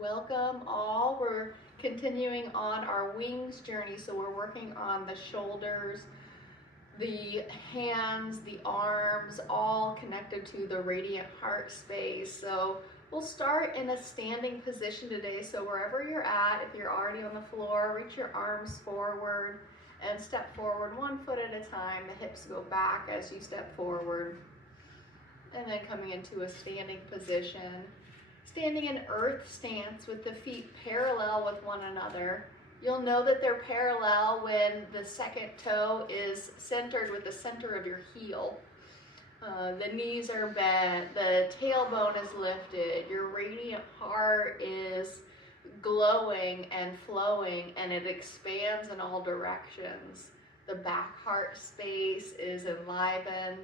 Welcome all. We're continuing on our wings journey. So we're working on the shoulders, the hands, the arms, all connected to the radiant heart space. So we'll start in a standing position today. So wherever you're at, if you're already on the floor, reach your arms forward and step forward 1 foot at a time. The hips go back as you step forward. And then coming into a standing position. Standing in earth stance with the feet parallel with one another. You'll know that they're parallel when the second toe is centered with the center of your heel. The knees are bent, the tailbone is lifted, your radiant heart is glowing and flowing, and it expands in all directions. The back heart space is enlivened.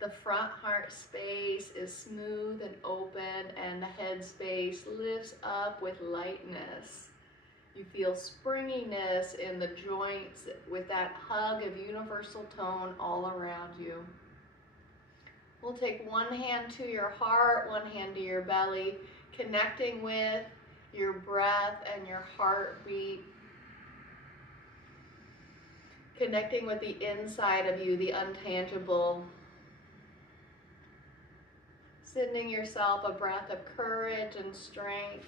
The front heart space is smooth and open, and the head space lifts up with lightness. You feel springiness in the joints with that hug of universal tone all around you. We'll take one hand to your heart, one hand to your belly, connecting with your breath and your heartbeat. Connecting with the inside of you, the untangible. Sending yourself a breath of courage and strength.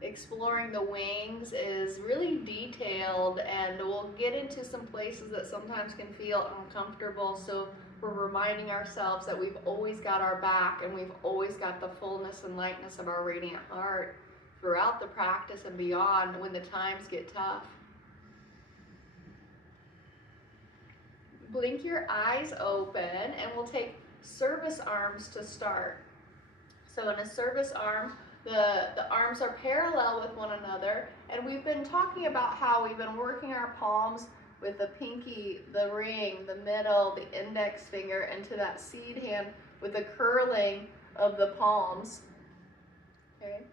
Exploring the wings is really detailed, and we'll get into some places that sometimes can feel uncomfortable. So we're reminding ourselves that we've always got our back, and we've always got the fullness and lightness of our radiant heart throughout the practice and beyond when the times get tough. Blink your eyes open, and we'll take service arms to start. So in a service arm, the arms are parallel with one another, and we've been talking about how we've been working our palms with the pinky, the ring, the middle, the index finger into that seed hand with the curling of the palms. Okay.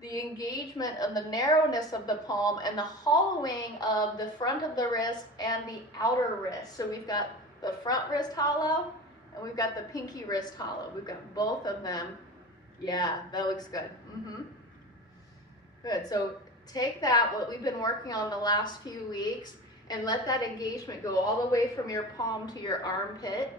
The engagement of the narrowness of the palm and the hollowing of the front of the wrist and the outer wrist. So we've got the front wrist hollow, and we've got the pinky wrist hollow. We've got both of them. Yeah, that looks good. Good, so take that, what we've been working on the last few weeks, and let that engagement go all the way from your palm to your armpit.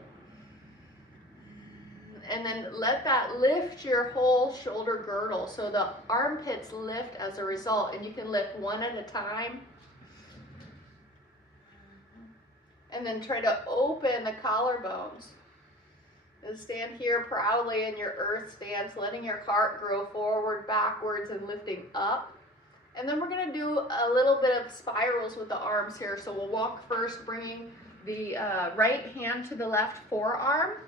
And then let that lift your whole shoulder girdle. So the armpits lift as a result, and you can lift one at a time. And then try to open the collarbones. And stand here proudly in your earth stance, letting your heart grow forward, backwards, and lifting up. And then we're going to do a little bit of spirals with the arms here. So we'll walk first, bringing the right hand to the left forearm.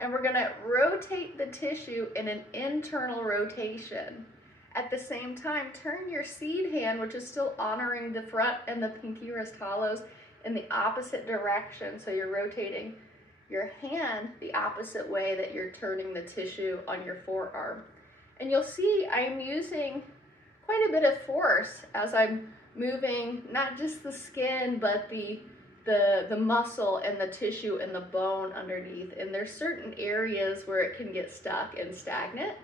And we're going to rotate the tissue in an internal rotation. At the same time, turn your seed hand, which is still honoring the front and the pinky wrist hollows, in the opposite direction. So you're rotating your hand the opposite way that you're turning the tissue on your forearm. And you'll see I'm using quite a bit of force as I'm moving not just the skin, but the muscle and the tissue and the bone underneath. And there's certain areas where it can get stuck and stagnant.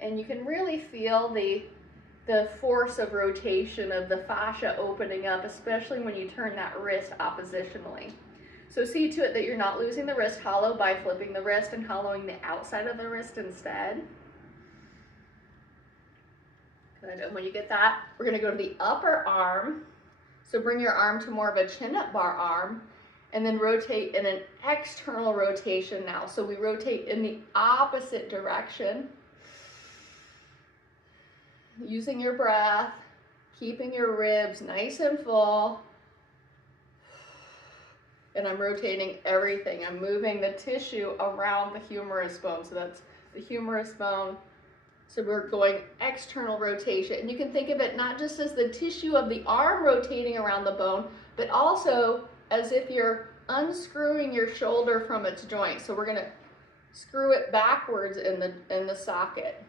And you can really feel the force of rotation of the fascia opening up, especially when you turn that wrist oppositionally. So see to it that you're not losing the wrist hollow by flipping the wrist and hollowing the outside of the wrist instead. Good, and when you get that, we're gonna go to the upper arm. So bring your arm to more of a chin-up bar arm, and then rotate in an external rotation now. So we rotate in the opposite direction. Using your breath, keeping your ribs nice and full. And I'm rotating everything. I'm moving the tissue around the humerus bone. So that's the humerus bone. So we're going external rotation. And you can think of it not just as the tissue of the arm rotating around the bone, but also as if you're unscrewing your shoulder from its joint. So we're gonna screw it backwards in the socket.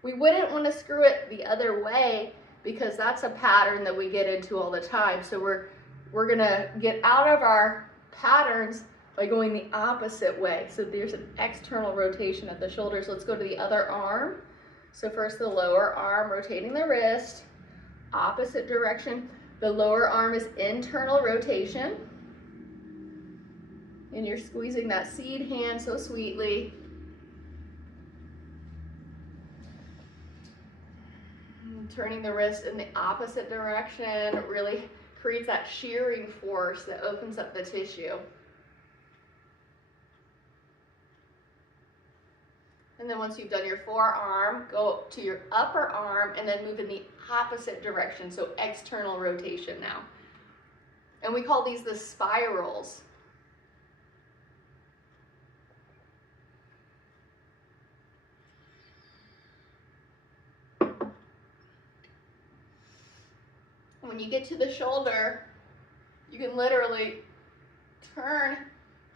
We wouldn't want to screw it the other way because that's a pattern that we get into all the time. So we're gonna get out of our patterns by going the opposite way. So there's an external rotation at the shoulders. Let's go to the other arm. So first the lower arm, rotating the wrist, opposite direction. The lower arm is internal rotation. And you're squeezing that seed hand so sweetly. Turning the wrist in the opposite direction really creates that shearing force that opens up the tissue. And then once you've done your forearm, go to your upper arm and then move in the opposite direction, so external rotation now. And we call these the spirals. When you get to the shoulder, you can literally turn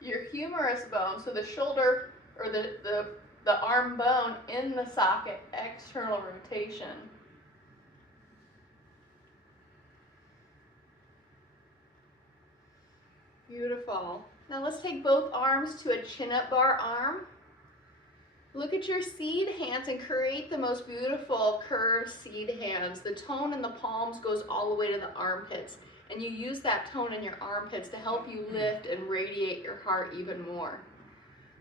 your humerus bone, so the shoulder or the arm bone in the socket, external rotation. Beautiful. Now let's take both arms to a chin-up bar arm. Look at your seed hands and create the most beautiful curved seed hands. The tone in the palms goes all the way to the armpits, and you use that tone in your armpits to help you lift and radiate your heart even more.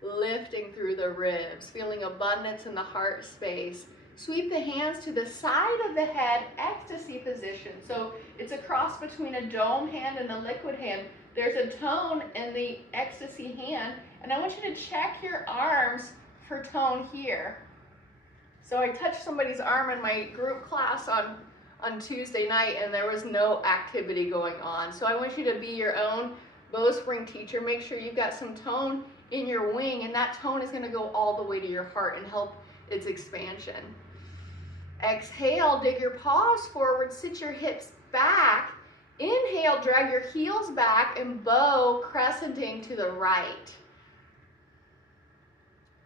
Lifting through the ribs, feeling abundance in the heart space. Sweep the hands to the side of the head, ecstasy position. So it's a cross between a dome hand and a liquid hand. There's a tone in the ecstasy hand, and I want you to check your arms for tone here. So I touched somebody's arm in my group class on Tuesday night, and there was no activity going on. So I want you to be your own Bowspring teacher. Make sure you've got some tone in your wing, and that tone is going to go all the way to your heart and help its expansion. Exhale, dig your paws forward, sit your hips back. Inhale, drag your heels back and bow, crescenting to the right.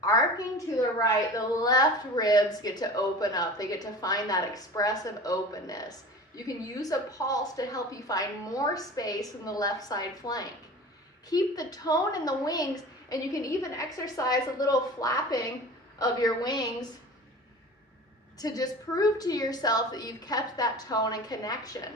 Arcing to the right, the left ribs get to open up. They get to find that expressive openness. You can use a pulse to help you find more space in the left side flank. Keep the tone in the wings, and you can even exercise a little flapping of your wings to just prove to yourself that you've kept that tone and connection.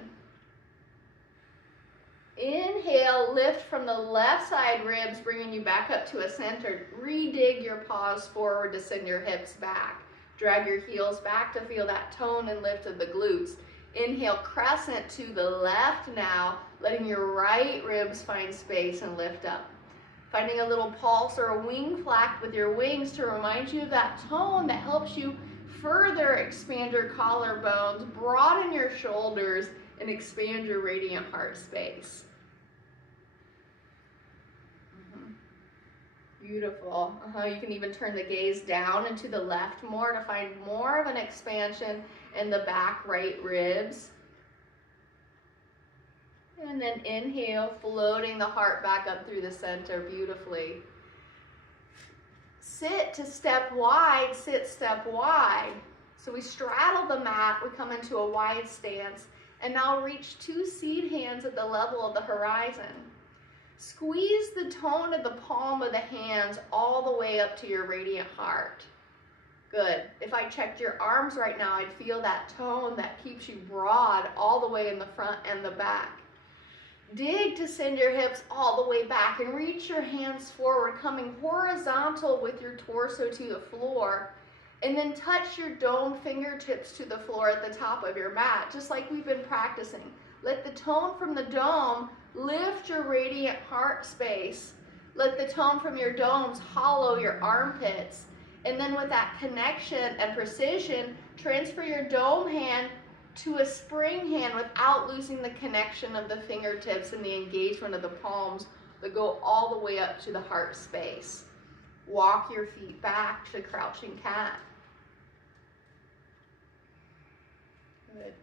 Inhale, lift from the left side ribs, bringing you back up to a center. Redig your paws forward to send your hips back. Drag your heels back to feel that tone and lift of the glutes. Inhale, crescent to the left now, letting your right ribs find space and lift up. Finding a little pulse or a wing flap with your wings to remind you of that tone that helps you further expand your collarbones, broaden your shoulders, and expand your radiant heart space. Beautiful. You can even turn the gaze down and to the left more to find more of an expansion in the back right ribs. And then inhale, floating the heart back up through the center beautifully. Sit to step wide, sit, step wide. So we straddle the mat, we come into a wide stance, and now reach two seed hands at the level of the horizon. Squeeze the tone of the palm of the hands all the way up to your radiant heart. Good. If I checked your arms right now, I'd feel that tone that keeps you broad all the way in the front and the back. Dig to send your hips all the way back and reach your hands forward, coming horizontal with your torso to the floor. And then touch your dome fingertips to the floor at the top of your mat, just like we've been practicing. Let the tone from the dome lift your radiant heart space. Let the tone from your domes hollow your armpits. And then with that connection and precision, transfer your dome hand to a spring hand without losing the connection of the fingertips and the engagement of the palms that go all the way up to the heart space. Walk your feet back to crouching cat. Good.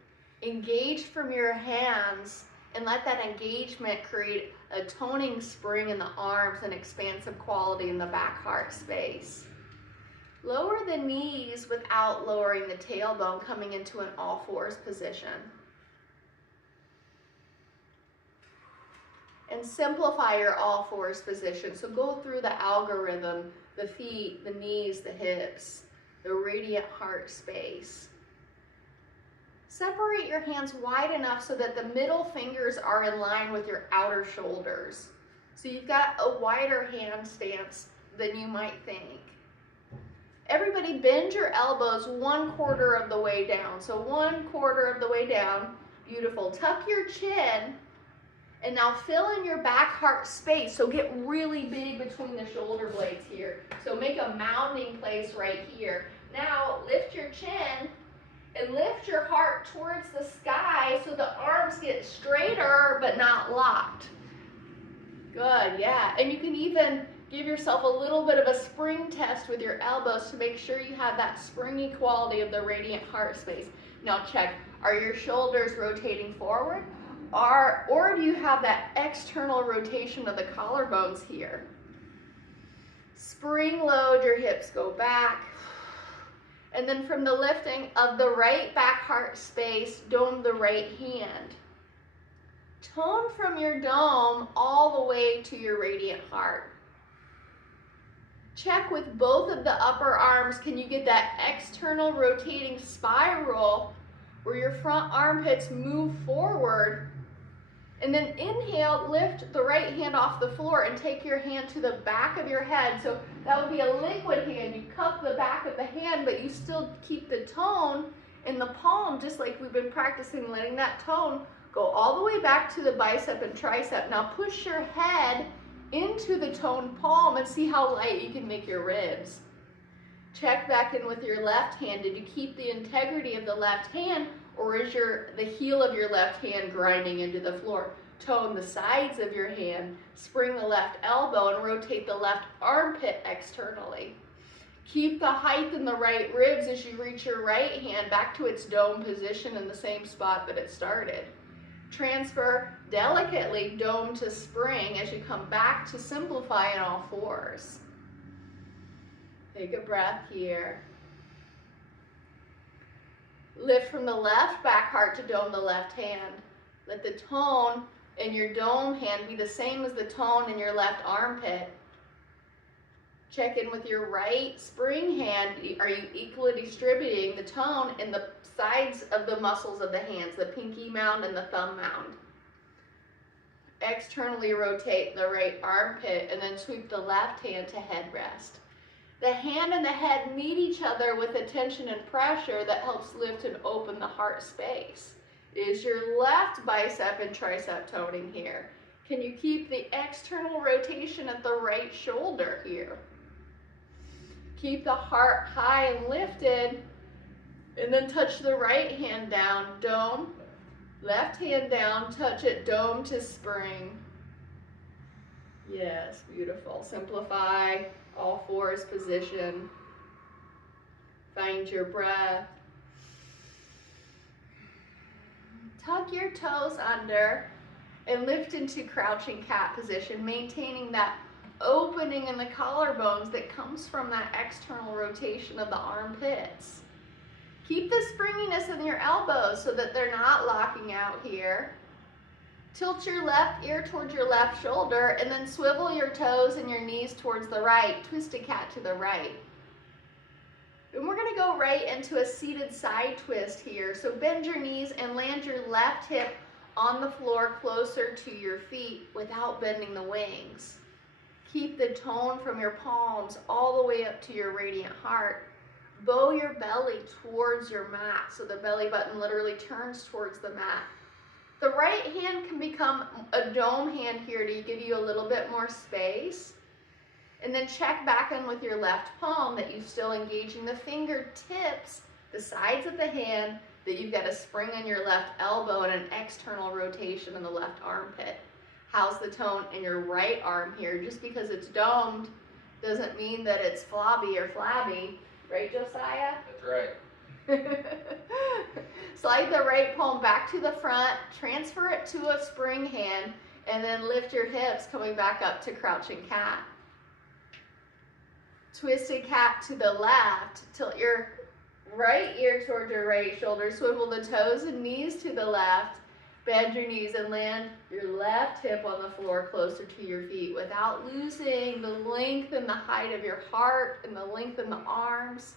Engage from your hands and let that engagement create a toning spring in the arms and expansive quality in the back heart space. Lower the knees without lowering the tailbone, coming into an all fours position. And simplify your all fours position. So go through the algorithm, the feet, the knees, the hips, the radiant heart space. Separate your hands wide enough so that the middle fingers are in line with your outer shoulders. So you've got a wider hand stance than you might think. Everybody bend your elbows 1/4 of the way down. So 1/4 of the way down. Beautiful. Tuck your chin. And now fill in your back heart space. So get really big between the shoulder blades here. So make a mounding place right here. Now lift your chin and lift your heart towards the sky so the arms get straighter but not locked. Good, yeah. And you can even give yourself a little bit of a spring test with your elbows to make sure you have that springy quality of the radiant heart space. Now check, are your shoulders rotating forward? Or do you have that external rotation of the collarbones here? Spring load, your hips go back. And then from the lifting of the right back heart space, dome the right hand. Tone from your dome all the way to your radiant heart. Check with both of the upper arms, can you get that external rotating spiral where your front armpits move forward? And then inhale, lift the right hand off the floor and take your hand to the back of your head. So that would be a liquid hand. You cup the back of the hand, but you still keep the tone in the palm, just like we've been practicing, letting that tone go all the way back to the bicep and tricep. Now push your head into the toned palm and see how light you can make your ribs. Check back in with your left hand. Did you keep the integrity of the left hand, or is the heel of your left hand grinding into the floor? Tone the sides of your hand, spring the left elbow, and rotate the left armpit externally. Keep the height in the right ribs as you reach your right hand back to its dome position in the same spot that it started. Transfer delicately dome to spring as you come back to simplify in all fours. Take a breath here. Lift from the left back heart to dome the left hand. Let the tone in your dome hand be the same as the tone in your left armpit. Check in with your right spring hand. Are you equally distributing the tone in the sides of the muscles of the hands, the pinky mound and the thumb mound? Externally rotate the right armpit and then sweep the left hand to headrest. The hand and the head meet each other with a tension and pressure that helps lift and open the heart space. Is your left bicep and tricep toning here? Can you keep the external rotation at the right shoulder here? Keep the heart high and lifted, and then touch the right hand down, dome. Left hand down, touch it, dome to spring. Yes, beautiful. Simplify. All fours position. Find your breath. Tuck your toes under and lift into crouching cat position, maintaining that opening in the collarbones that comes from that external rotation of the armpits. Keep the springiness in your elbows so that they're not locking out here. Tilt your left ear towards your left shoulder and then swivel your toes and your knees towards the right. Twisted cat to the right. And we're going to go right into a seated side twist here. So bend your knees and land your left hip on the floor closer to your feet without bending the wings. Keep the tone from your palms all the way up to your radiant heart. Bow your belly towards your mat so the belly button literally turns towards the mat. The right hand can become a dome hand here to give you a little bit more space. And then check back in with your left palm that you're still engaging the fingertips, the sides of the hand, that you've got a spring on your left elbow and an external rotation in the left armpit. How's the tone in your right arm here? Just because it's domed doesn't mean that it's flobby or flabby. Right, Josiah? That's right. Slide the right palm back to the front, transfer it to a spring hand, and then lift your hips coming back up to crouching cat. Twisted cat to the left. Tilt your right ear towards your right shoulder. Swivel the toes and knees to the left. Bend your knees and land your left hip on the floor closer to your feet without losing the length and the height of your heart and the length in the arms.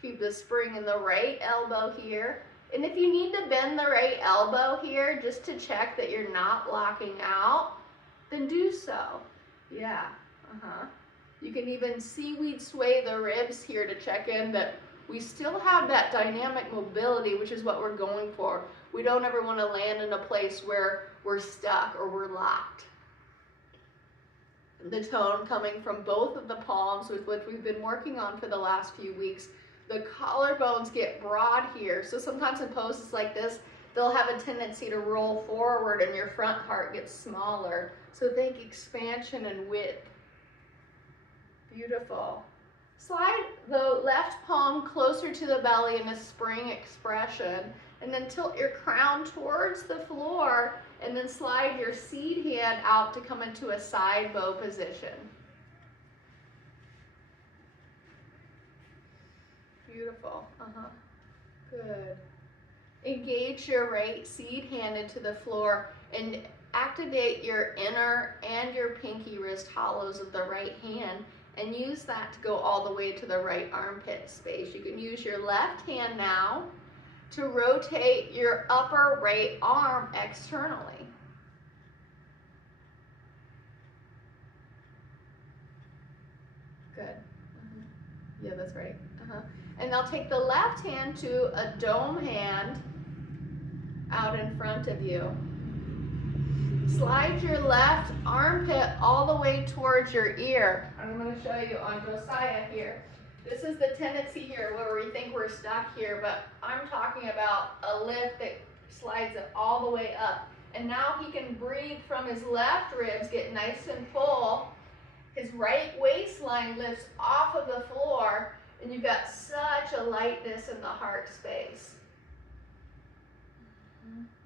Keep the spring in the right elbow here. And if you need to bend the right elbow here just to check that you're not locking out, then do so. Yeah, You can even seaweed sway the ribs here to check in that we still have that dynamic mobility, which is what we're going for. We don't ever want to land in a place where we're stuck or we're locked. The tone coming from both of the palms, with what we've been working on for the last few weeks. The collarbones get broad here, so sometimes in poses like this, they'll have a tendency to roll forward and your front heart gets smaller. So think expansion and width. Beautiful. Slide the left palm closer to the belly in a spring expression, and then tilt your crown towards the floor, and then slide your seed hand out to come into a side bow position. Beautiful. Good. Engage your right seed hand into the floor and activate your inner and your pinky wrist hollows of the right hand, and use that to go all the way to the right armpit space. You can use your left hand now to rotate your upper right arm externally. Good. Yeah, that's right. And now take the left hand to a dome hand out in front of you. Slide your left armpit all the way towards your ear. I'm going to show you on Josiah here. This is the tendency here where we think we're stuck here, but I'm talking about a lift that slides it all the way up. And now he can breathe from his left ribs, get nice and full. His right waistline lifts off of the floor, and you've got such a lightness in the heart space.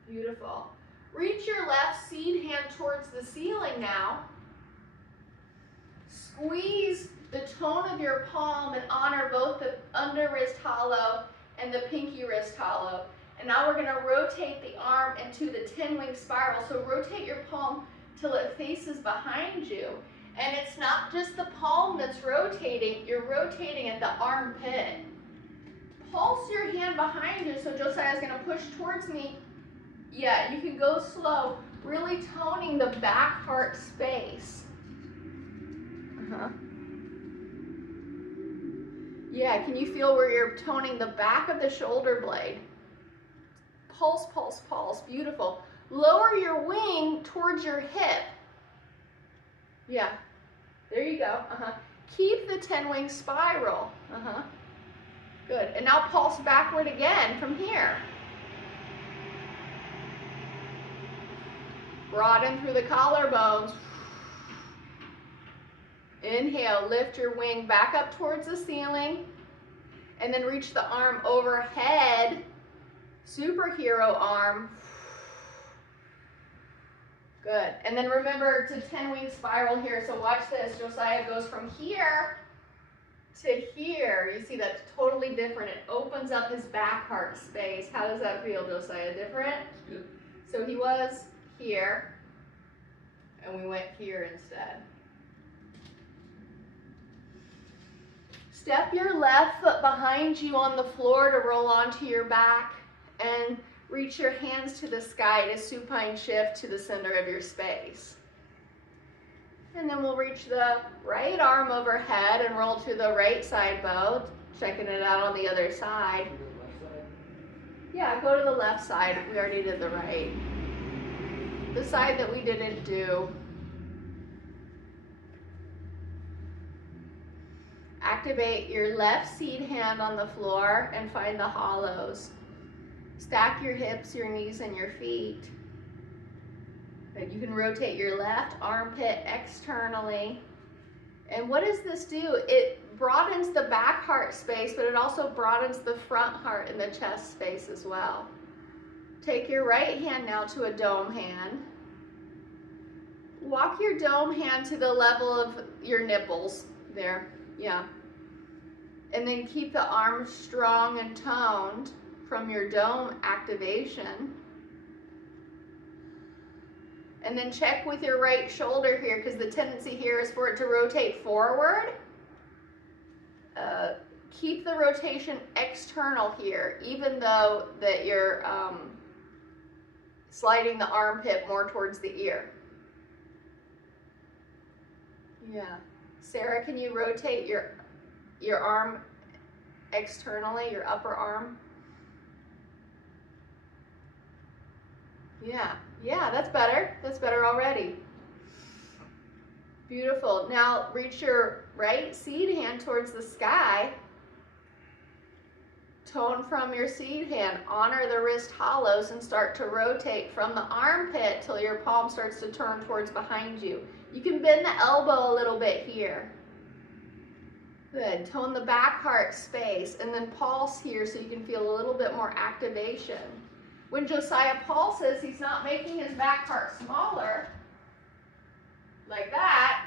Beautiful. Reach your left seed hand towards the ceiling now. Squeeze the tone of your palm and honor both the under wrist hollow and the pinky wrist hollow. And now we're going to rotate the arm into the 10-wing spiral. So rotate your palm till it faces behind you. And it's not just the palm that's rotating, you're rotating at the armpit. Pulse your hand behind you, so Josiah's going to push towards me. Yeah, you can go slow, really toning the back heart space. Yeah, can you feel where you're toning the back of the shoulder blade? Pulse, pulse, pulse, beautiful. Lower your wing towards your hip. Yeah, there you go. Keep the 10-wing spiral. Good, and now pulse backward again from here. Broaden through the collarbones. Inhale, lift your wing back up towards the ceiling, and then reach the arm overhead, superhero arm. Good, and then remember to 10-wing spiral here, so watch this. Josiah goes from here to here. You see that's totally different. It opens up his back heart space. How does that feel, Josiah? Different? Good. So he was here, and we went here instead. Step your left foot behind you on the floor to roll onto your back, and reach your hands to the sky to supine shift to the center of your space. And then we'll reach the right arm overhead and roll to the right side bow, checking it out on the other side. Yeah, go to the left side. We already did the right. The side that we didn't do. Activate your left seed hand on the floor and find the hollows. Stack your hips, your knees, and your feet. You can rotate your left armpit externally. And what does this do? It broadens the back heart space, but it also broadens the front heart and the chest space as well. Take your right hand now to a dome hand. Walk your dome hand to the level of your nipples. There, yeah. And then keep the arms strong and toned from your dome activation. And then check with your right shoulder here, because the tendency here is for it to rotate forward. Keep the rotation external here, even though that you're sliding the armpit more towards the ear. Yeah. Sarah, can you rotate your arm externally, your upper arm? Yeah, yeah, that's better. That's better already. Beautiful. Now reach your right seed hand towards the sky. Tone from your seed hand. Honor the wrist hollows and start to rotate from the armpit till your palm starts to turn towards behind you. You can bend the elbow a little bit here. Good. Tone the back heart space and then pulse here so you can feel a little bit more activation. When Josiah pulses, he's not making his back heart smaller like that.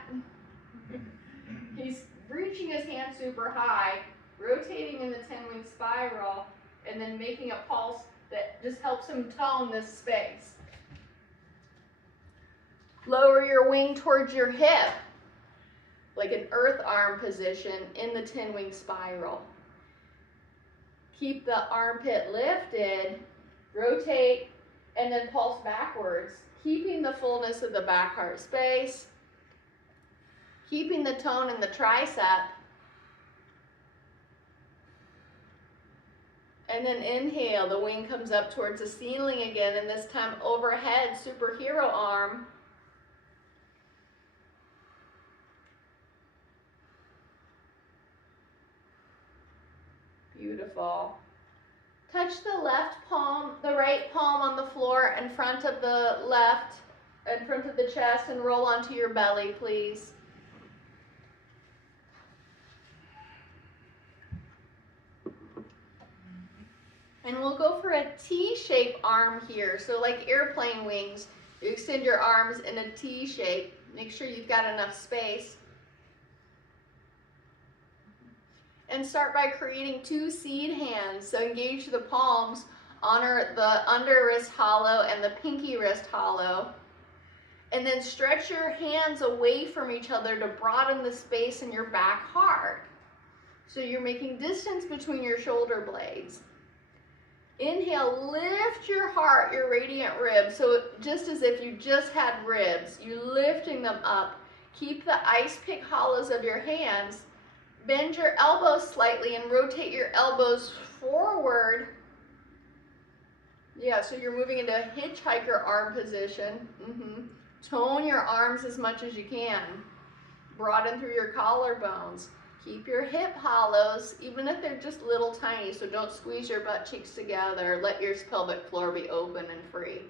He's reaching his hand super high, rotating in the 10-wing spiral, and then making a pulse that just helps him tone this space. Lower your wing towards your hip, like an earth arm position in the 10-wing spiral. Keep the armpit lifted, rotate, and then pulse backwards, keeping the fullness of the back heart space, keeping the tone in the tricep. And then inhale, the wing comes up towards the ceiling again, and this time overhead, superhero arm. Beautiful. Touch the left palm, the right palm on the floor in front of the left, in front of the chest, and roll onto your belly, please. And we'll go for a T-shape arm here. So like airplane wings, you extend your arms in a T shape. Make sure you've got enough space. And start by creating 2 seed hands. So engage the palms, honor the under wrist hollow and the pinky wrist hollow. And then stretch your hands away from each other to broaden the space in your back heart. So you're making distance between your shoulder blades. Inhale, lift your heart, your radiant ribs. So just as if you just had ribs, you're lifting them up. Keep the ice pick hollows of your hands. Bend your elbows slightly and rotate your elbows forward. Yeah, so you're moving into a hitchhiker arm position. Tone your arms as much as you can. Broaden through your collarbones. Keep your hip hollows, even if they're just little tiny, so don't squeeze your butt cheeks together. Let your pelvic floor be open and free.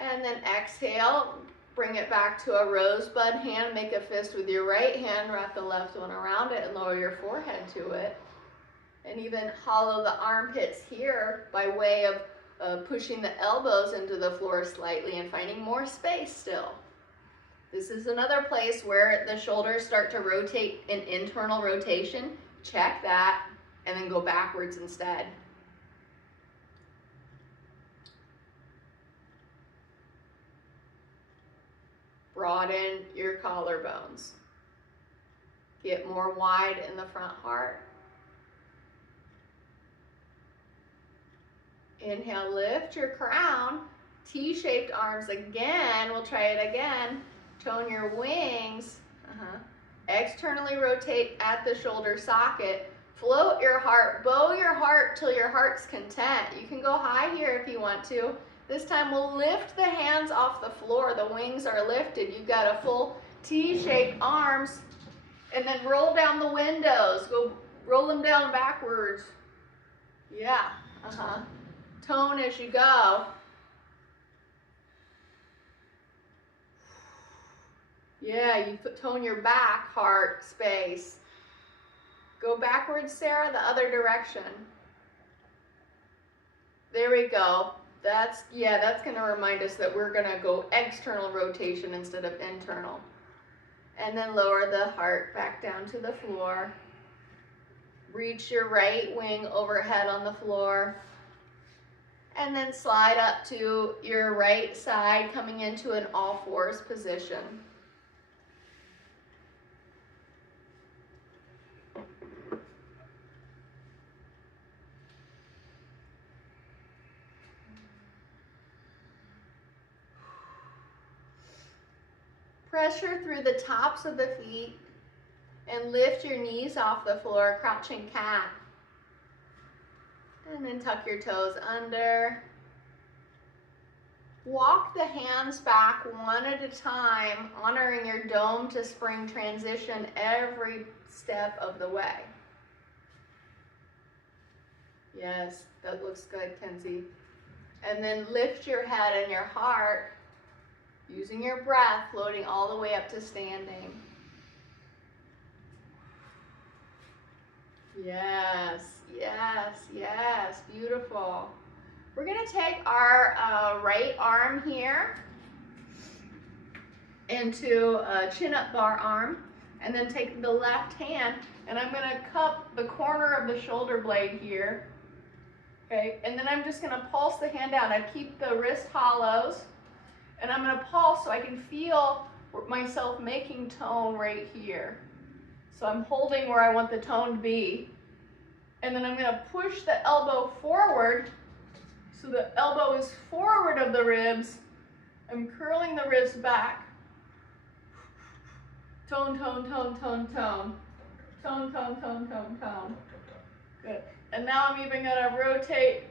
And then exhale, bring it back to a rosebud hand. Make a fist with your right hand, wrap the left one around it, and lower your forehead to it. And even hollow the armpits here by way of pushing the elbows into the floor slightly and finding more space still. This is another place where the shoulders start to rotate in internal rotation. Check that, and then go backwards instead. Broaden your collarbones. Get more wide in the front heart. Inhale, lift your crown. T-shaped arms again. We'll try it again. Tone your wings. Externally rotate at the shoulder socket. Float your heart. Bow your heart till your heart's content. You can go high here if you want to. This time we'll lift the hands off the floor. The wings are lifted. You've got a full T-shaped arms. And then roll down the windows. Go roll them down backwards. Yeah. Tone as you go. Yeah, you tone your back heart space. Go backwards, Sarah, the other direction. There we go. That's going to remind us that we're going to go external rotation instead of internal. And then lower the heart back down to the floor. Reach your right wing overhead on the floor. And then slide up to your right side, coming into an all fours position. Pressure through the tops of the feet and lift your knees off the floor, crouching cat. And then tuck your toes under. Walk the hands back one at a time, honoring your dome to spring transition every step of the way. Yes, that looks good, Kenzie. And then lift your head and your heart, using your breath, floating all the way up to standing. Yes, yes, yes, beautiful. We're gonna take our right arm here into a chin up bar arm, and then take the left hand, and I'm gonna cup the corner of the shoulder blade here, okay? And then I'm just gonna pulse the hand down. I keep the wrist hollows, and I'm gonna pulse so I can feel myself making tone right here. So I'm holding where I want the tone to be. And then I'm gonna push the elbow forward, so the elbow is forward of the ribs. I'm curling the wrist back. Tone, tone, tone, tone, tone. Tone, tone, tone, tone, tone. Good. And now I'm even gonna rotate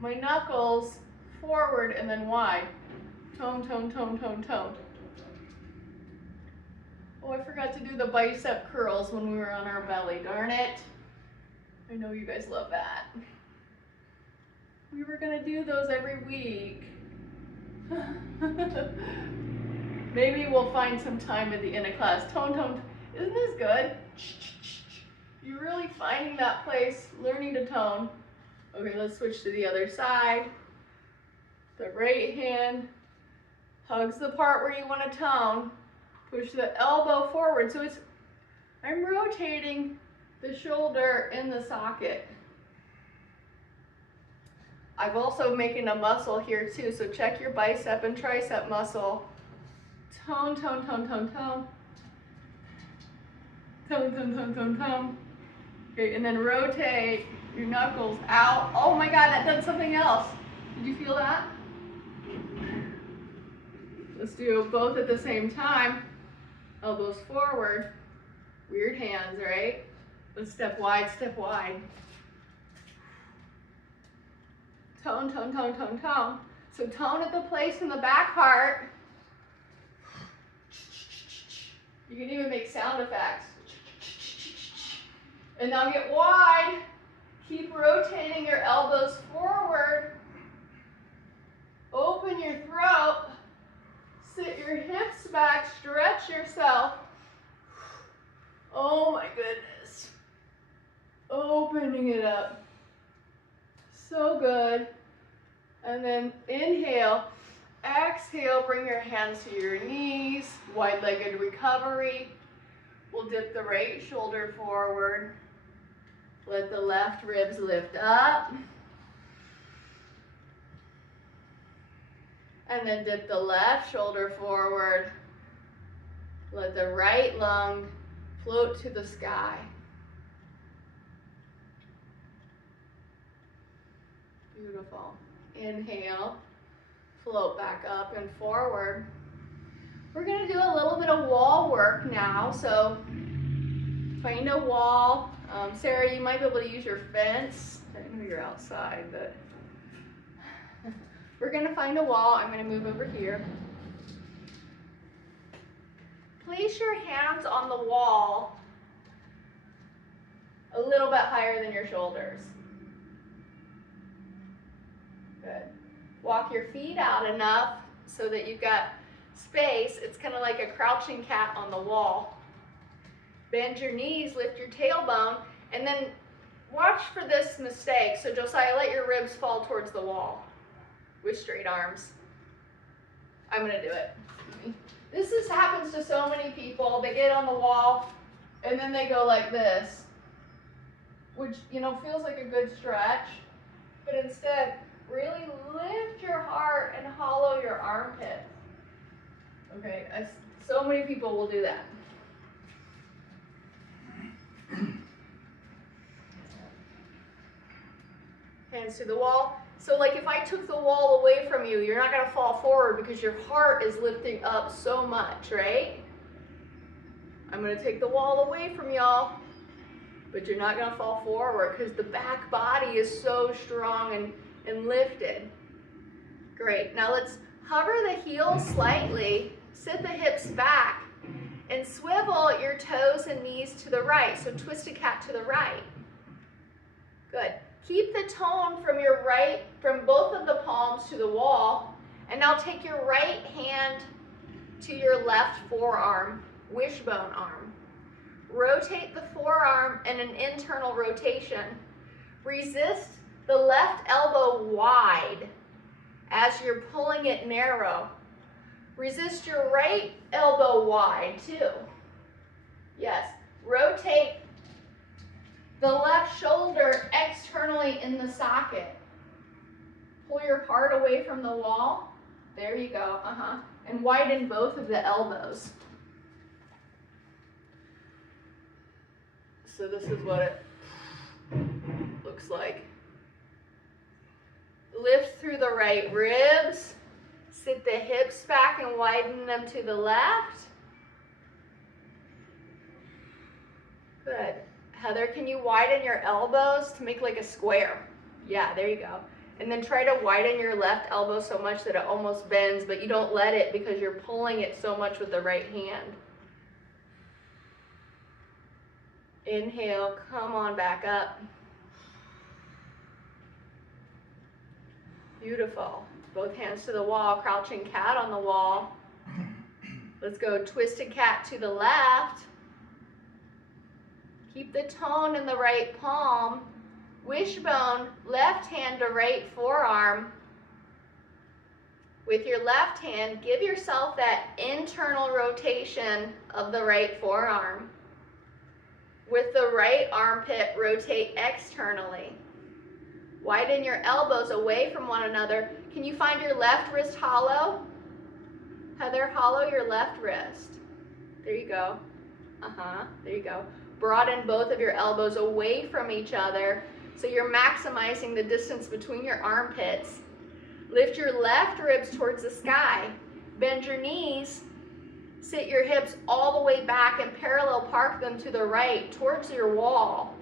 my knuckles forward and then wide. Tone, tone, tone, tone, tone. Oh, I forgot to do the bicep curls when we were on our belly, darn it. I know you guys love that. We were gonna do those every week. Maybe we'll find some time at the end of class. Tone, tone, isn't this good? You're really finding that place, learning to tone. Okay, let's switch to the other side. The right hand hugs the part where you want to tone. Push the elbow forward. So I'm rotating the shoulder in the socket. I'm also making a muscle here too, so check your bicep and tricep muscle. Tone, tone, tone, tone, tone. Tone, tone, tone, tone, tone. Okay, and then rotate your knuckles out. Oh my God, that did something else. Did you feel that? Let's do both at the same time. Elbows forward. Weird hands, right? Let's step wide, step wide. Tone, tone, tone, tone, tone. So tone at the place in the back part. You can even make sound effects. And now get wide. Keep rotating your elbows forward. Open your throat. Sit your hips back, stretch yourself. Oh my goodness. Opening it up. So good. And then inhale. Exhale, bring your hands to your knees. Wide-legged recovery. We'll dip the right shoulder forward. Let the left ribs lift up. And then dip the left shoulder forward. Let the right lung float to the sky. Beautiful. Inhale, float back up and forward. We're gonna do a little bit of wall work now. So find a wall. Sarah, you might be able to use your fence. I know you're outside, but we're gonna find a wall. I'm gonna move over here. Place your hands on the wall a little bit higher than your shoulders. Good. Walk your feet out enough so that you've got space. It's kind of like a crouching cat on the wall. Bend your knees, lift your tailbone, and then watch for this mistake. So Josiah, let your ribs fall towards the wall with straight arms. I'm gonna do it. This happens to so many people. They get on the wall and then they go like this, which, you know, feels like a good stretch. But instead, Really lift your heart and hollow your armpits. Okay, so many people will do that. Hands to the wall. So like if I took the wall away from you, you're not going to fall forward because your heart is lifting up so much, right? I'm going to take the wall away from y'all, but you're not going to fall forward because the back body is so strong and lifted. Great. Now let's hover the heels slightly, sit the hips back, and swivel your toes and knees to the right. So twisted cat to the right. Good. Keep the tone from both of the palms to the wall, and now take your right hand to your left forearm, wishbone arm. Rotate the forearm in an internal rotation. Resist the left elbow wide as you're pulling it narrow. Resist your right elbow wide too. Yes. Rotate the left shoulder externally in the socket. Pull your heart away from the wall. There you go. And widen both of the elbows. So this is what it looks like. Lift through the right ribs. Sit the hips back and widen them to the left. Good. Heather, can you widen your elbows to make like a square? Yeah, there you go. And then try to widen your left elbow so much that it almost bends, but you don't let it because you're pulling it so much with the right hand. Inhale, come on back up. Beautiful. Both hands to the wall, crouching cat on the wall. Let's go twisted cat to the left. Keep the tone in the right palm. Wishbone, left hand to right forearm. With your left hand, give yourself that internal rotation of the right forearm. With the right armpit, rotate externally. Widen your elbows away from one another. Can you find your left wrist hollow? Heather, hollow your left wrist. There you go. There you go. Broaden both of your elbows away from each other so you're maximizing the distance between your armpits. Lift your left ribs towards the sky. Bend your knees. Sit your hips all the way back and parallel park them to the right towards your wall.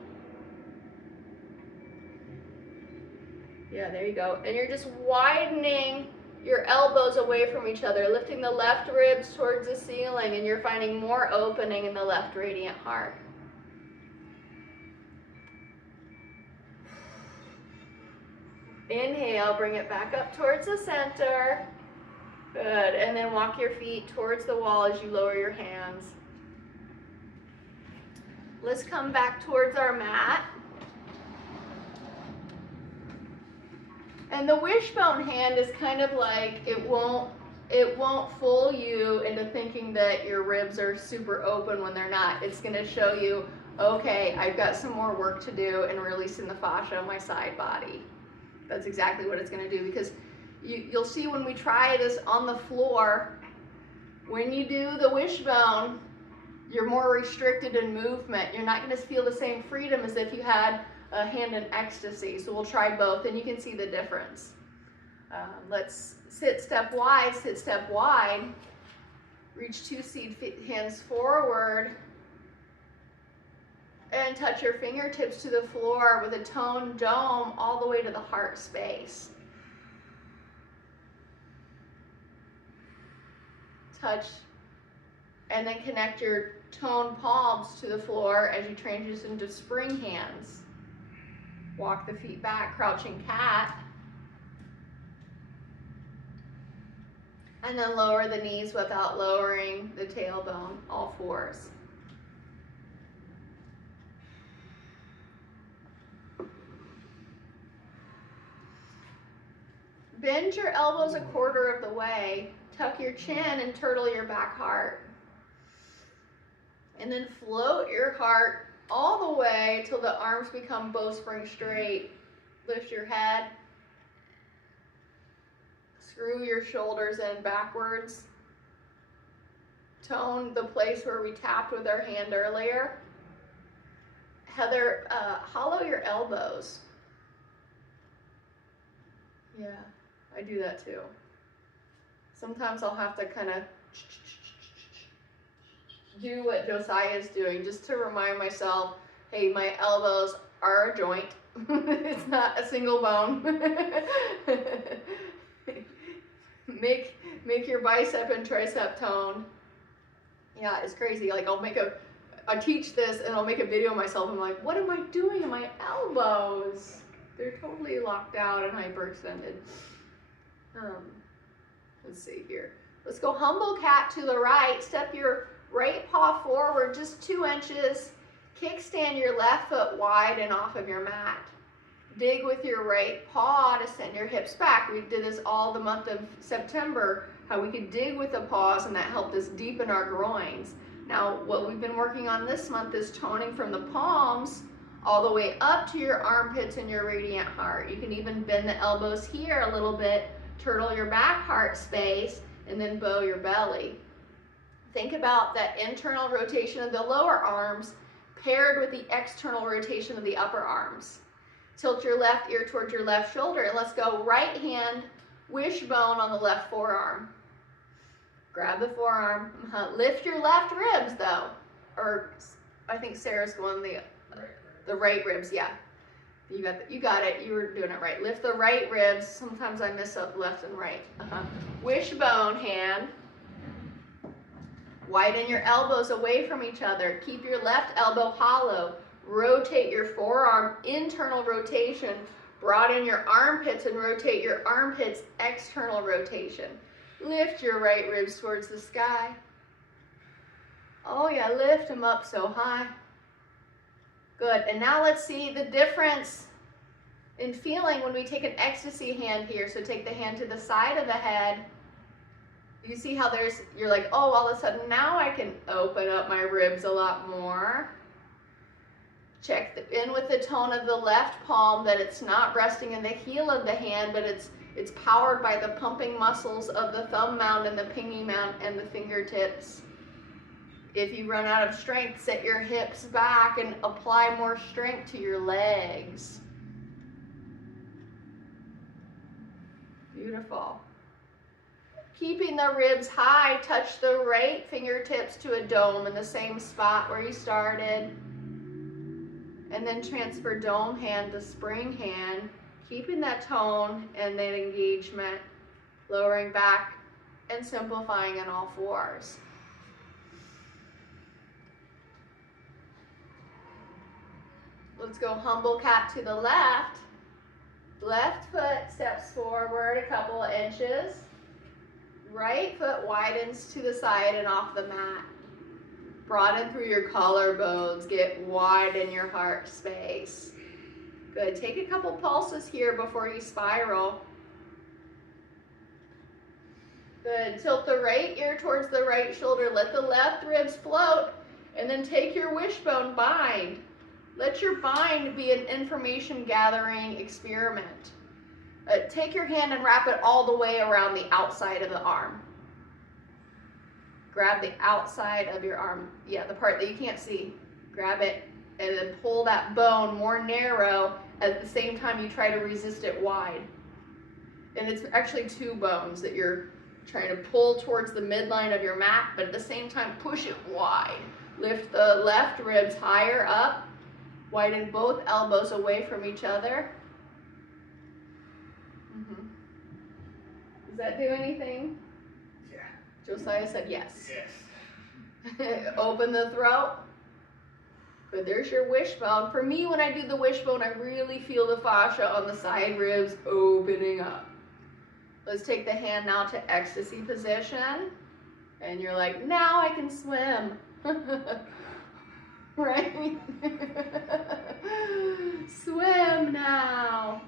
Yeah, there you go. And you're just widening your elbows away from each other, lifting the left ribs towards the ceiling, and you're finding more opening in the left radiant heart. Inhale, bring it back up towards the center. Good, and then walk your feet towards the wall as you lower your hands. Let's come back towards our mat. And the wishbone hand is kind of like, it won't fool you into thinking that your ribs are super open when they're not. It's gonna show you, okay, I've got some more work to do in releasing the fascia of my side body. That's exactly what it's gonna do, because you'll see when we try this on the floor, when you do the wishbone, you're more restricted in movement. You're not gonna feel the same freedom as if you had a hand in ecstasy. So we'll try both and you can see the difference. Let's sit step wide, reach two seed hands forward, and touch your fingertips to the floor with a toned dome all the way to the heart space. Touch, and then connect your toned palms to the floor as you transition to spring hands. Walk the feet back, crouching cat. And then lower the knees without lowering the tailbone, all fours. Bend your elbows a quarter of the way. Tuck your chin and turtle your back heart. And then float your heart all the way till the arms become bowspring straight. Lift your head. screw your shoulders in backwards. Tone the place where we tapped with our hand earlier. Heather, hollow your elbows. Yeah, I do that too. Sometimes I'll have to kind of do what Josiah is doing just to remind myself, hey, my elbows are a joint. It's not a single bone. Make your bicep and tricep tone. Yeah, it's crazy. Like I teach this and I'll make a video of myself. I'm like, what am I doing in my elbows? They're totally locked out and hyperextended. Let's see here. Let's go humble cat to the right. Step your right paw forward just 2 inches. Kickstand your left foot wide and off of your mat. Dig with your right paw to send your hips back. We did this all the month of September, how we could dig with the paws, and that helped us deepen our groins. Now, what we've been working on this month is toning from the palms all the way up to your armpits and your radiant heart. You can even bend the elbows here a little bit, turtle your back heart space, and then bow your belly. Think about that internal rotation of the lower arms paired with the external rotation of the upper arms. Tilt your left ear towards your left shoulder, and let's go right hand wishbone on the left forearm. Grab the forearm. Lift your left ribs though, or I think Sarah's going the right ribs. Yeah, you got it. You were doing it right. Lift the right ribs. Sometimes I miss up left and right. Wishbone hand. Widen your elbows away from each other. Keep your left elbow hollow. Rotate your forearm, internal rotation. Broaden your armpits and rotate your armpits, external rotation. Lift your right ribs towards the sky. Oh yeah, lift them up so high. Good, and now let's see the difference in feeling when we take an ecstasy hand here. So take the hand to the side of the head. You see how you're like, oh, all of a sudden now I can open up my ribs a lot more. Check in with the tone of the left palm, that it's not resting in the heel of the hand, but it's powered by the pumping muscles of the thumb mound and the pinky mound and the fingertips. If you run out of strength, set your hips back and apply more strength to your legs. Beautiful. Keeping the ribs high, touch the right fingertips to a dome in the same spot where you started. And then transfer dome hand to spring hand, keeping that tone and that engagement, lowering back and simplifying in all fours. Let's go humble cat to the left. Left foot steps forward a couple of inches. Right foot widens to the side and off the mat. Broaden through your collarbones, get wide in your heart space. Good, take a couple pulses here before you spiral. Good, tilt the right ear towards the right shoulder, let the left ribs float, and then take your wishbone bind. Let your bind be an information gathering experiment. Take your hand and wrap it all the way around the outside of the arm. Grab the outside of your arm, yeah, the part that you can't see. Grab it and then pull that bone more narrow at the same time you try to resist it wide. And it's actually 2 bones that you're trying to pull towards the midline of your mat, but at the same time push it wide. Lift the left ribs higher up. Widen both elbows away from each other. Does that do anything? Yeah. Josiah said yes. Yes. Open the throat. Good, there's your wishbone. For me, when I do the wishbone, I really feel the fascia on the side ribs opening up. Let's take the hand now to ecstasy position. And you're like, now I can swim. Right? Swim now.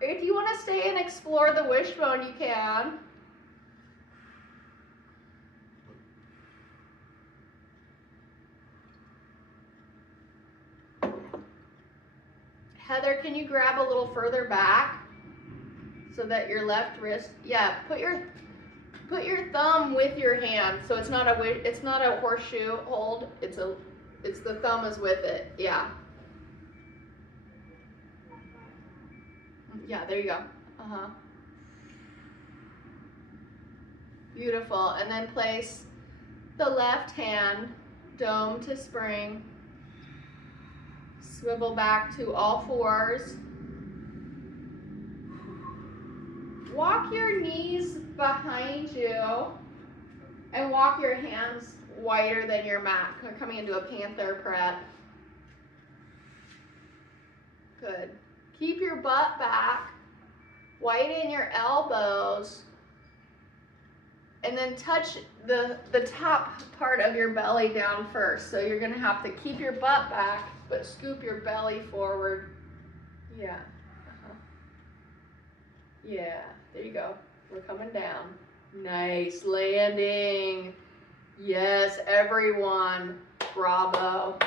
If you want to stay and explore the wishbone, you can. Heather, can you grab a little further back? so that your left wrist, yeah, put your thumb with your hand, so it's not a horseshoe hold. It's the thumb is with it. Yeah. Yeah, there you go. Beautiful. And then place the left hand dome to spring. Swivel back to all fours. Walk your knees behind you and walk your hands wider than your mat. We're coming into a panther prep. Good. Keep your butt back. Widen your elbows. And then touch the top part of your belly down first. So you're gonna have to keep your butt back, but scoop your belly forward. Yeah. Yeah, there you go. We're coming down. Nice landing. Yes, everyone. Bravo.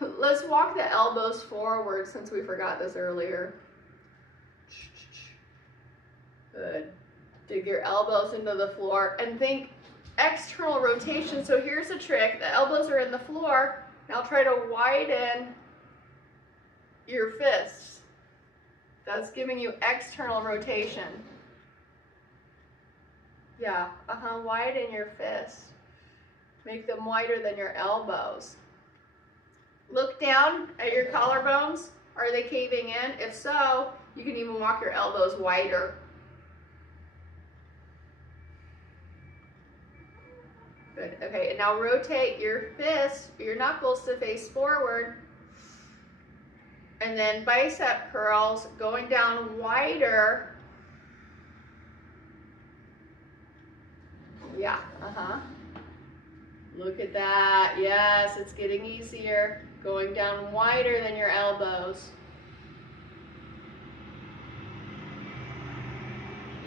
Let's walk the elbows forward since we forgot this earlier. Good. Dig your elbows into the floor and think external rotation. So here's the trick. The elbows are in the floor. Now try to widen your fists. That's giving you external rotation. Yeah, widen your fists. Make them wider than your elbows. Look down at your collarbones. Are they caving in? If so, you can even walk your elbows wider. Good. Okay, and now rotate your fists, your knuckles to face forward. And then bicep curls, going down wider. Yeah, Look at that. Yes, it's getting easier. Going down wider than your elbows.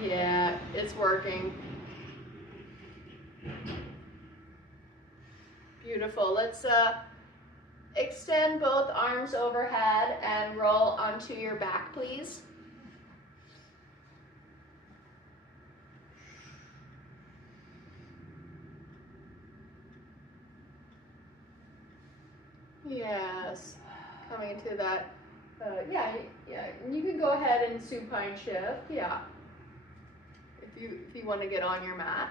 Yeah, it's working. Beautiful. Let's extend both arms overhead and roll onto your back, please. Yes. Coming to that. Yeah. You can go ahead and supine shift. Yeah. If you want to get on your mat.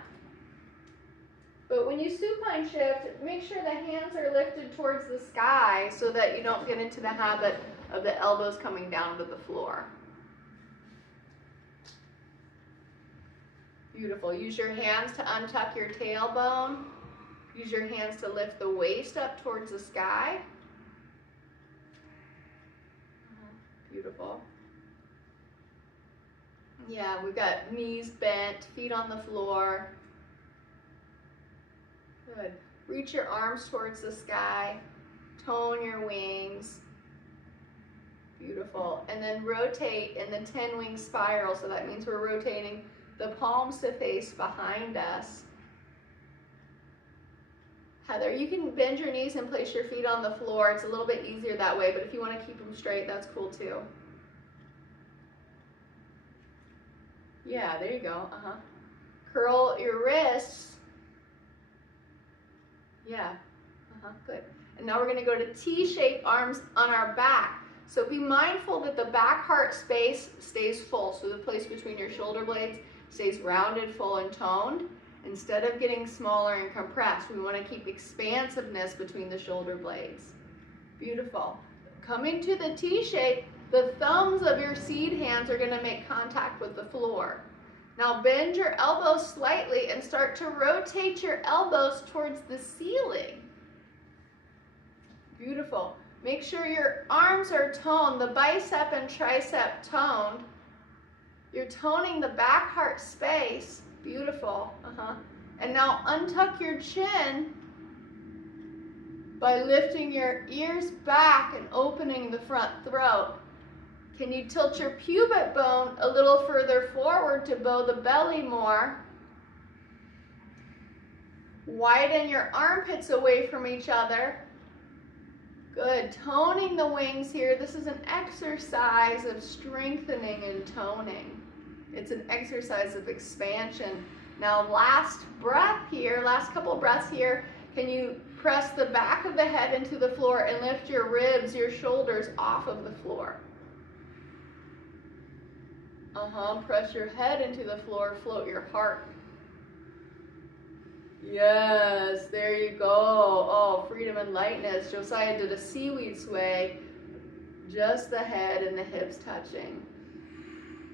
But when you supine shift, make sure the hands are lifted towards the sky so that you don't get into the habit of the elbows coming down to the floor. Beautiful. Use your hands to untuck your tailbone. Use your hands to lift the waist up towards the sky. Beautiful. Yeah, we've got knees bent, feet on the floor. Good. Reach your arms towards the sky. Tone your wings. Beautiful. And then rotate in the 10-wing spiral. So that means we're rotating the palms to face behind us. Heather, you can bend your knees and place your feet on the floor. It's a little bit easier that way, but if you want to keep them straight, that's cool too. Yeah, there you go. Curl your wrists. Yeah. Good. And now we're going to go to T-shaped arms on our back. So be mindful that the back heart space stays full. So the place between your shoulder blades stays rounded, full, and toned. Instead of getting smaller and compressed, we want to keep expansiveness between the shoulder blades. Beautiful. Coming to the T-shape, the thumbs of your seed hands are going to make contact with the floor. Now bend your elbows slightly and start to rotate your elbows towards the ceiling. Beautiful. Make sure your arms are toned, the bicep and tricep toned. You're toning the back heart space. Beautiful. And now untuck your chin by lifting your ears back and opening the front throat. Can you tilt your pubic bone a little further forward to bow the belly more? Widen your armpits away from each other. Good, toning the wings here. This is an exercise of strengthening and toning. It's an exercise of expansion. Now last breath here, last couple breaths here, can you press the back of the head into the floor and lift your ribs, your shoulders off of the floor? Press your head into the floor, float your heart. Yes, there you go. Oh, freedom and lightness. Josiah did a seaweed sway, just the head and the hips touching.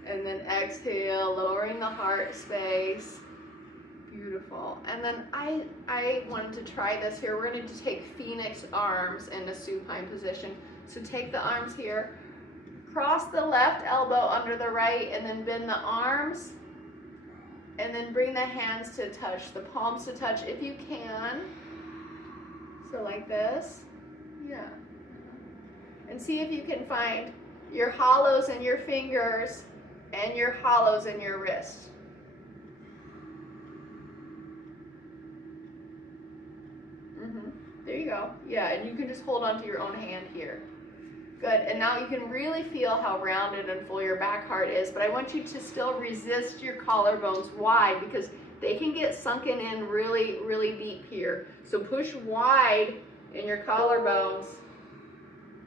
And then exhale, lowering the heart space. Beautiful. And then I wanted to try this here. We're going to take Phoenix arms in a supine position. So take the arms here, cross the left elbow under the right, and then bend the arms. And then bring the hands to touch, the palms to touch if you can. So like this. Yeah. And see if you can find your hollows in your fingers and your hollows in your wrist. There you go. Yeah, and you can just hold on to your own hand here. Good, and now you can really feel how rounded and full your back heart is, but I want you to still resist your collarbones wide because they can get sunken in really, really deep here. So push wide in your collarbones.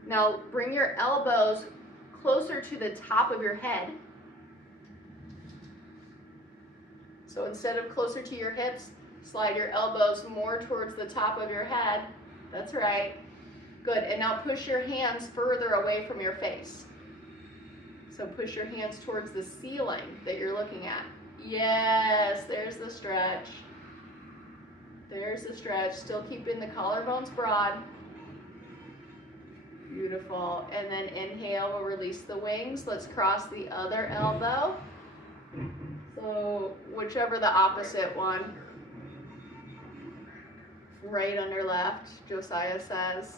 Now bring your elbows closer to the top of your head. So instead of closer to your hips, slide your elbows more towards the top of your head. That's right. Good, and now push your hands further away from your face. So push your hands towards the ceiling that you're looking at. Yes, there's the stretch. There's the stretch, still keeping the collarbones broad. Beautiful, and then inhale, we'll release the wings. Let's cross the other elbow. So whichever the opposite one. Right under left, Josiah says.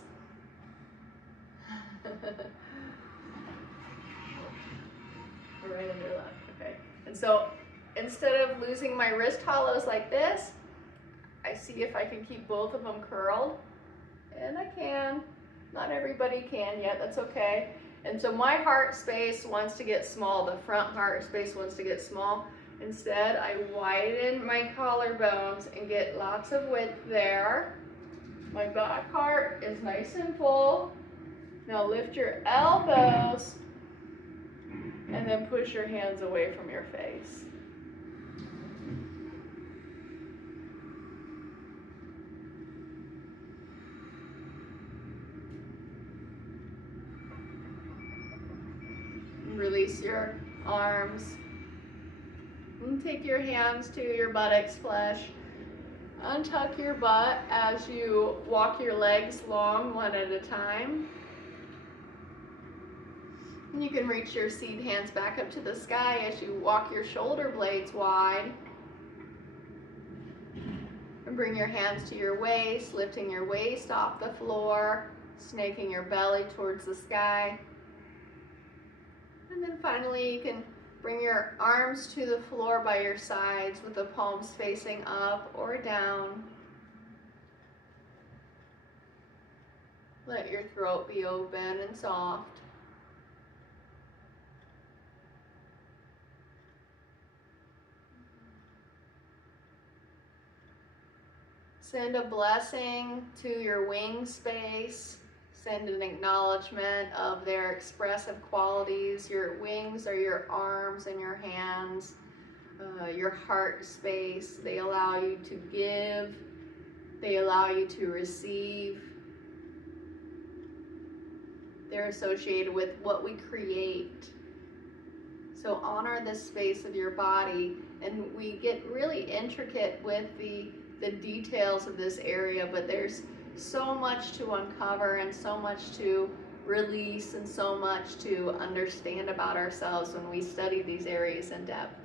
Right under left, okay. And so instead of losing my wrist hollows like this, I see if I can keep both of them curled. And I can. Not everybody can yet, that's okay. And so my heart space wants to get small, the front heart space wants to get small. Instead, I widen my collarbones and get lots of width there. My back heart is nice and full. Now lift your elbows and then push your hands away from your face. Release your arms. And take your hands to your buttocks flesh. Untuck your butt as you walk your legs long one at a time. And you can reach your seed hands back up to the sky as you walk your shoulder blades wide. And bring your hands to your waist, lifting your waist off the floor, snaking your belly towards the sky. And then finally you can bring your arms to the floor by your sides with the palms facing up or down. Let your throat be open and soft. Send a blessing to your wing space. Send an acknowledgement of their expressive qualities. Your wings are your arms and your hands, your heart space. They allow you to give. They allow you to receive. They're associated with what we create. So honor this space of your body, and we get really intricate with the details of this area, but there's so much to uncover and so much to release and so much to understand about ourselves when we study these areas in depth.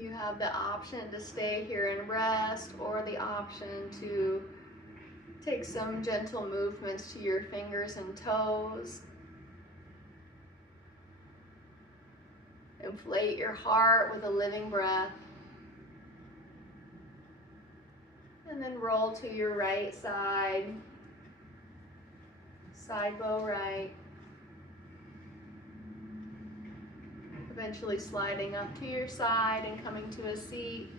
You have the option to stay here and rest, or the option to take some gentle movements to your fingers and toes. Inflate your heart with a living breath. And then roll to your right side. Side bow right. Eventually sliding up to your side and coming to a seat.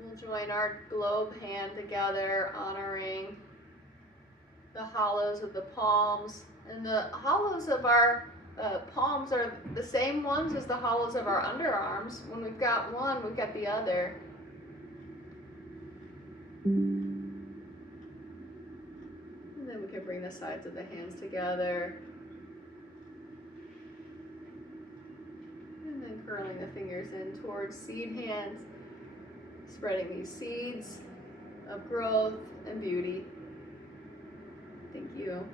We'll join our globe hand together, honoring the hollows of the palms. And the hollows of our palms are the same ones as the hollows of our underarms. When we've got one, we've got the other. And then we can bring the sides of the hands together. And then curling the fingers in towards seed hands. Spreading these seeds of growth and beauty. Thank you.